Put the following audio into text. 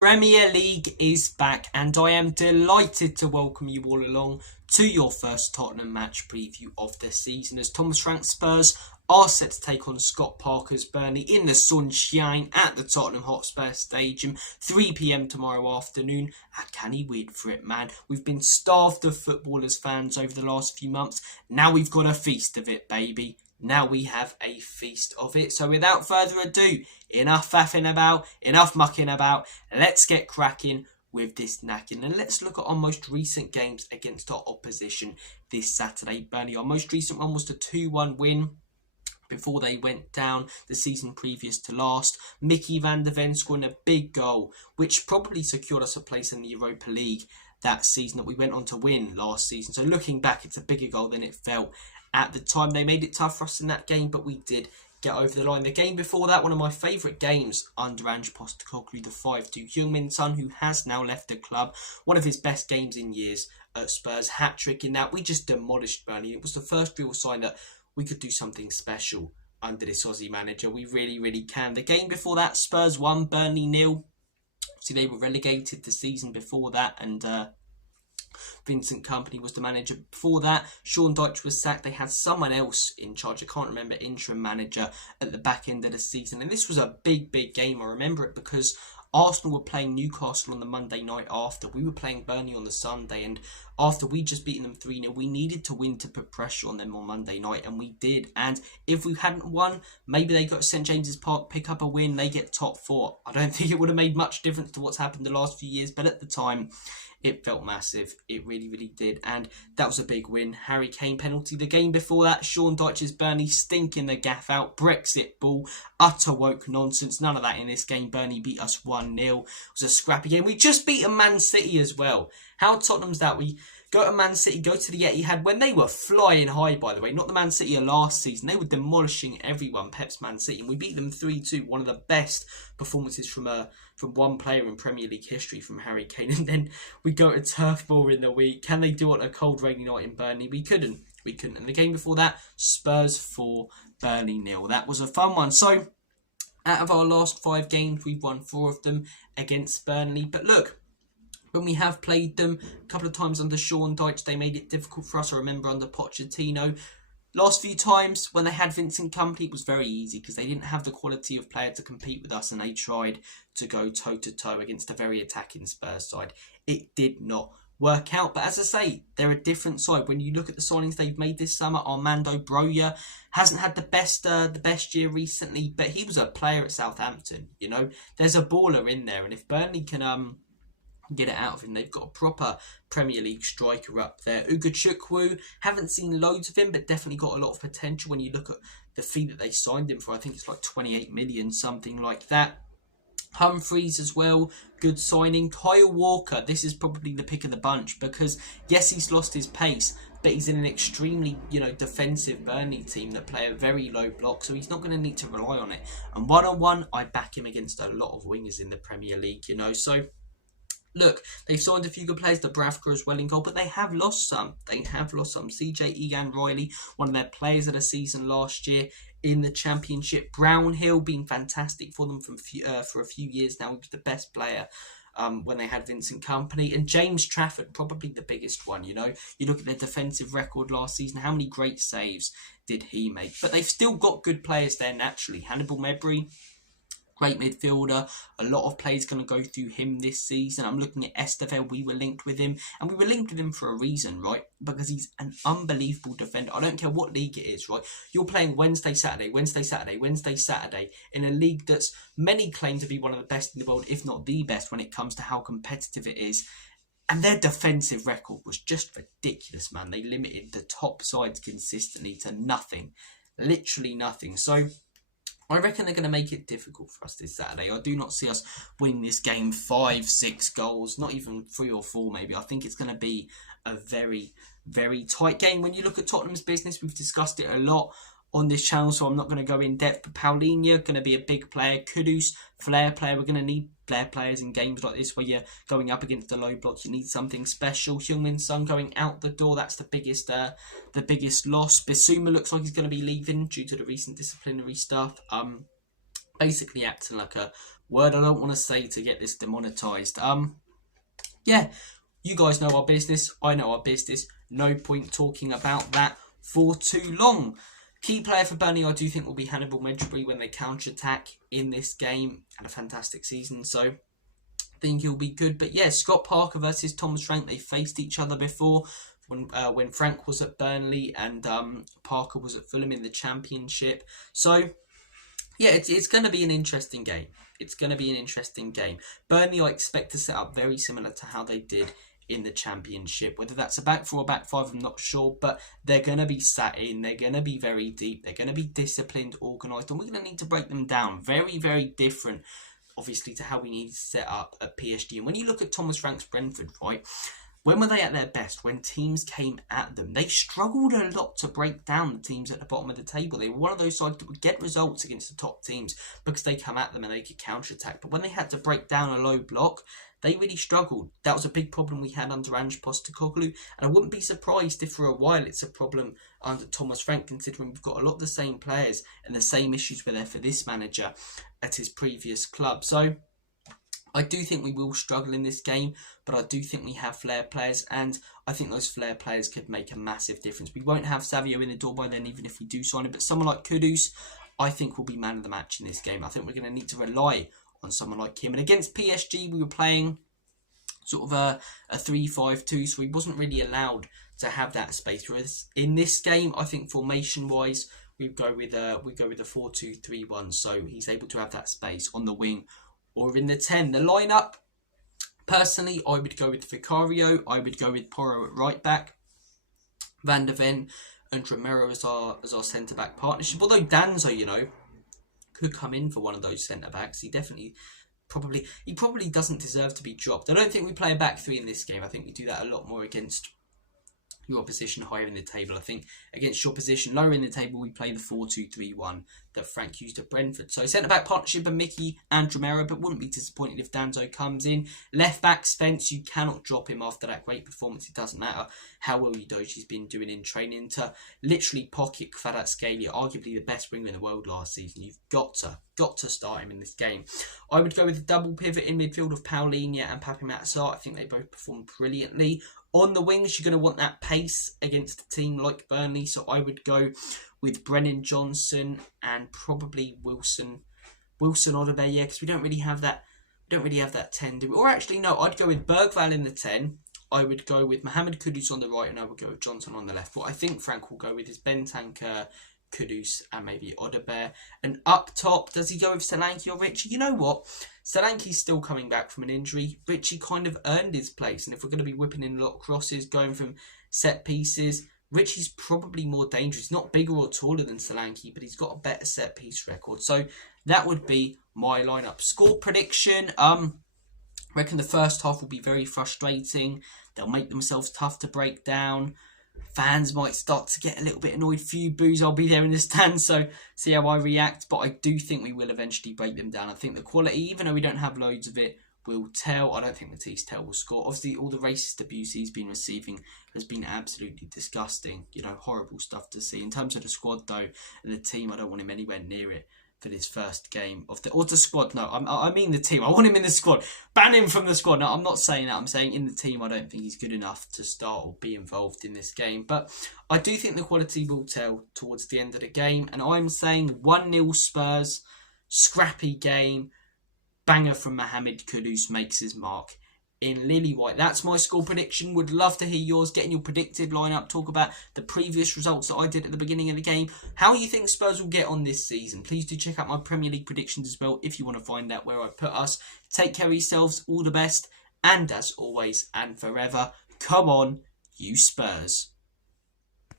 Premier League is back and I am delighted to welcome you all along to your first Tottenham match preview of the season as Thomas Frank's Spurs are set to take on Scott Parker's Burnley in the sunshine at the Tottenham Hotspur Stadium, 3 p.m. tomorrow afternoon. And can he wait for it, man? We've been starved of football as fans over the last few months. Now we've got a feast of it, baby. Now we have a feast of it. So without further ado, enough faffing about, enough mucking about. Let's get cracking with this knacking. And let's look at our most recent games against our opposition this Saturday. Burnley, our most recent one was the 2-1 win before they went down the season previous to last. Mickey van der Ven scoring a big goal, which probably secured us a place in the Europa League that season that we went on to win last season. So looking back, it's a bigger goal than it felt at the time. They made it tough for us in that game, but we did get over the line. The game before that, one of my favourite games under Ange Postecoglou, the 5-2 Heung-min Son, who has now left the club. One of his best games in years at Spurs. Hat-trick in that. We just demolished Burnley. It was the first real sign that we could do something special under this Aussie manager. We really, really can. The game before that, Spurs 1, Burnley 0. See, they were relegated the season before that, and Vincent Kompany was the manager before that. Sean Dyche was sacked. They had someone else in charge. I can't remember, interim manager at the back end of the season. And this was a big, big game. I remember it because Arsenal were playing Newcastle on the Monday night after. We were playing Burnley on the Sunday. And after we just beaten them 3-0, we needed to win to put pressure on them on Monday night. And we did. And if we hadn't won, maybe they got to St James's Park, pick up a win. They get top 4. I don't think it would have made much difference to what's happened the last few years. But at the time, it felt massive. It really, really did. And that was a big win. Harry Kane penalty. The game before that, Sean Dyche's Burnley stinking the gaff out. Brexit ball. Utter woke nonsense. None of that in this game. Burnley beat us 1-0. It was a scrappy game. We just beat a Man City as well. How Tottenham's that? We go to Man City, go to the Etihad when they were flying high, by the way. Not the Man City of last season. They were demolishing everyone, Pep's Man City. And we beat them 3-2. One of the best performances from one player in Premier League history, from Harry Kane. And then we go to Turf Moor in the week. Can they do it on a cold, rainy night in Burnley? We couldn't. And the game before that, Spurs 4, Burnley 0. That was a fun one. So, out of our last 5 games, we've won 4 of them against Burnley. But look, when we have played them a couple of times under Sean Dyche, they made it difficult for us. I remember under Pochettino. Last few times when they had Vincent Kompany, it was very easy because they didn't have the quality of player to compete with us, and they tried to go toe-to-toe against a very attacking Spurs side. It did not work out, but as I say, they're a different side. When you look at the signings they've made this summer, Armando Broja hasn't had the best year recently, but he was a player at Southampton. You know, there's a baller in there, and if Burnley can get it out of him, they've got a proper Premier League striker up there. Ugachukwu, haven't seen loads of him, but definitely got a lot of potential when you look at the fee that they signed him for. I think it's like 28 million, something like that. Humphreys as well, good signing. Kyle Walker, this is probably the pick of the bunch because yes, he's lost his pace, but he's in an extremely, defensive Burnley team that play a very low block, so he's not going to need to rely on it. And one-on-one, I back him against a lot of wingers in the Premier League, so look, they've signed a few good players, Dubravka as well in goal, but they have lost some. CJ Egan Riley, one of their players of the season last year in the Championship. Brownhill being fantastic for them for a few years now. He was the best player when they had Vincent Kompany. And James Trafford, probably the biggest one, You look at their defensive record last season, how many great saves did he make? But they've still got good players there naturally. Hannibal Mejbri, great midfielder. A lot of players going to go through him this season. I'm looking at Estevez. We were linked with him. And we were linked with him for a reason, right? Because he's an unbelievable defender. I don't care what league it is, right? You're playing Wednesday, Saturday in a league that's many claim to be one of the best in the world, if not the best, when it comes to how competitive it is. And their defensive record was just ridiculous, man. They limited the top sides consistently to nothing. Literally nothing. So I reckon they're going to make it difficult for us this Saturday. I do not see us winning this game 5-6 goals, not even 3 or 4 maybe. I think it's going to be a very, very tight game. When you look at Tottenham's business, we've discussed it a lot on this channel, so I'm not going to go in depth. But Paulinho, going to be a big player. Kudus, flair player. We're going to need flair players in games like this where you're going up against the low block. You need something special. Heung-min Son going out the door. That's the biggest loss. Bissouma looks like he's going to be leaving due to the recent disciplinary stuff. Basically acting like a word I don't want to say to get this demonetized. Yeah, you guys know our business. I know our business. No point talking about that for too long. Key player for Burnley, I do think, will be Hannibal Medjugorje when they counter-attack in this game. Had a fantastic season, so I think he'll be good. But yeah, Scott Parker versus Thomas Frank. They faced each other before when Frank was at Burnley and Parker was at Fulham in the Championship. So yeah, it's going to be an interesting game. It's going to be an interesting game. Burnley, I expect to set up very similar to how they did in the Championship. Whether that's a back four or back five, I'm not sure. But they're going to be sat in. They're going to be very deep. They're going to be disciplined, organised. And we're going to need to break them down. Very, very different, obviously, to how we need to set up at PSG. And when you look at Thomas Frank's Brentford, right, when were they at their best? When teams came at them. They struggled a lot to break down the teams at the bottom of the table. They were one of those sides that would get results against the top teams because they come at them and they could counter-attack. But when they had to break down a low block, they really struggled. That was a big problem we had under Ange Postecoglou. And I wouldn't be surprised if for a while it's a problem under Thomas Frank, considering we've got a lot of the same players and the same issues were there for this manager at his previous club. So I do think we will struggle in this game, but I do think we have flair players, and I think those flair players could make a massive difference. We won't have Savio in the door by then, even if we do sign him, but someone like Kudus, I think, will be man of the match in this game. I think we're going to need to rely on someone like him. And against PSG, we were playing sort of a 3-5-2, so he wasn't really allowed to have that space. Whereas in this game, I think formation-wise, we go with a 4-2-3-1, so he's able to have that space on the wing or in the 10. The lineup, personally, I would go with Vicario. I would go with Porro at right back, Van der Ven and Romero as our centre back partnership. Although Danzo, could come in for one of those centre backs. He probably doesn't deserve to be dropped. I don't think we play a back three in this game. I think we do that a lot more against your opposition higher in the table. I think against your position lower in the table, we play the 4-2-3-1 that Frank used at Brentford. So centre-back partnership of Mickey and Romero, but wouldn't be disappointed if Danzo comes in. Left-back Spence, you cannot drop him after that great performance. It doesn't matter how well Udoji's been doing in training to literally pocket Kvaratskhelia, arguably the best winger in the world last season. You've got to start him in this game. I would go with a double pivot in midfield of Paulinho and Papi Matsar. I think they both performed brilliantly. On the wings, you're going to want that pace against a team like Burnley, so I would go with Brennan Johnson and probably Wilson Odobert, because we don't really have that 10, do we? Or actually, no, I'd go with Bergvall in the 10. I would go with Mohamed Kudus on the right, and I would go with Johnson on the left. What I think Frank will go with is Bentancur, Kudus and maybe Odobert. And up top, does he go with Solanke or Richie? You know what? Solanke's still coming back from an injury. Richie kind of earned his place. And if we're going to be whipping in a lot of crosses, going from set pieces, Richie's probably more dangerous. He's not bigger or taller than Solanke, but he's got a better set piece record. So that would be my lineup. Score prediction. I reckon the first half will be very frustrating. They'll make themselves tough to break down. Fans might start to get a little bit annoyed. Few boos, I'll be there in the stand, so see how I react. But I do think we will eventually break them down. I think the quality, even though we don't have loads of it, will tell. I don't think Matisse Tell will score. Obviously, all the racist abuse he's been receiving has been absolutely disgusting. Horrible stuff to see. In terms of the squad, though, and the team, I don't want him anywhere near it for this first game of the squad. No, I mean the team. I want him in the squad. Ban him from the squad. No, I'm not saying that. I'm saying in the team, I don't think he's good enough to start or be involved in this game. But I do think the quality will tell towards the end of the game. And I'm saying 1-0 Spurs, scrappy game, banger from Mohamed Kudus makes his mark in Lily White. That's my score prediction. Would love to hear yours. Getting your predicted lineup. Talk about the previous results that I did at the beginning of the game. How you think Spurs will get on this season. Please do check out my Premier League predictions as well if you want to find out where I put us. Take care of yourselves. All the best. And as always and forever, come on, you Spurs.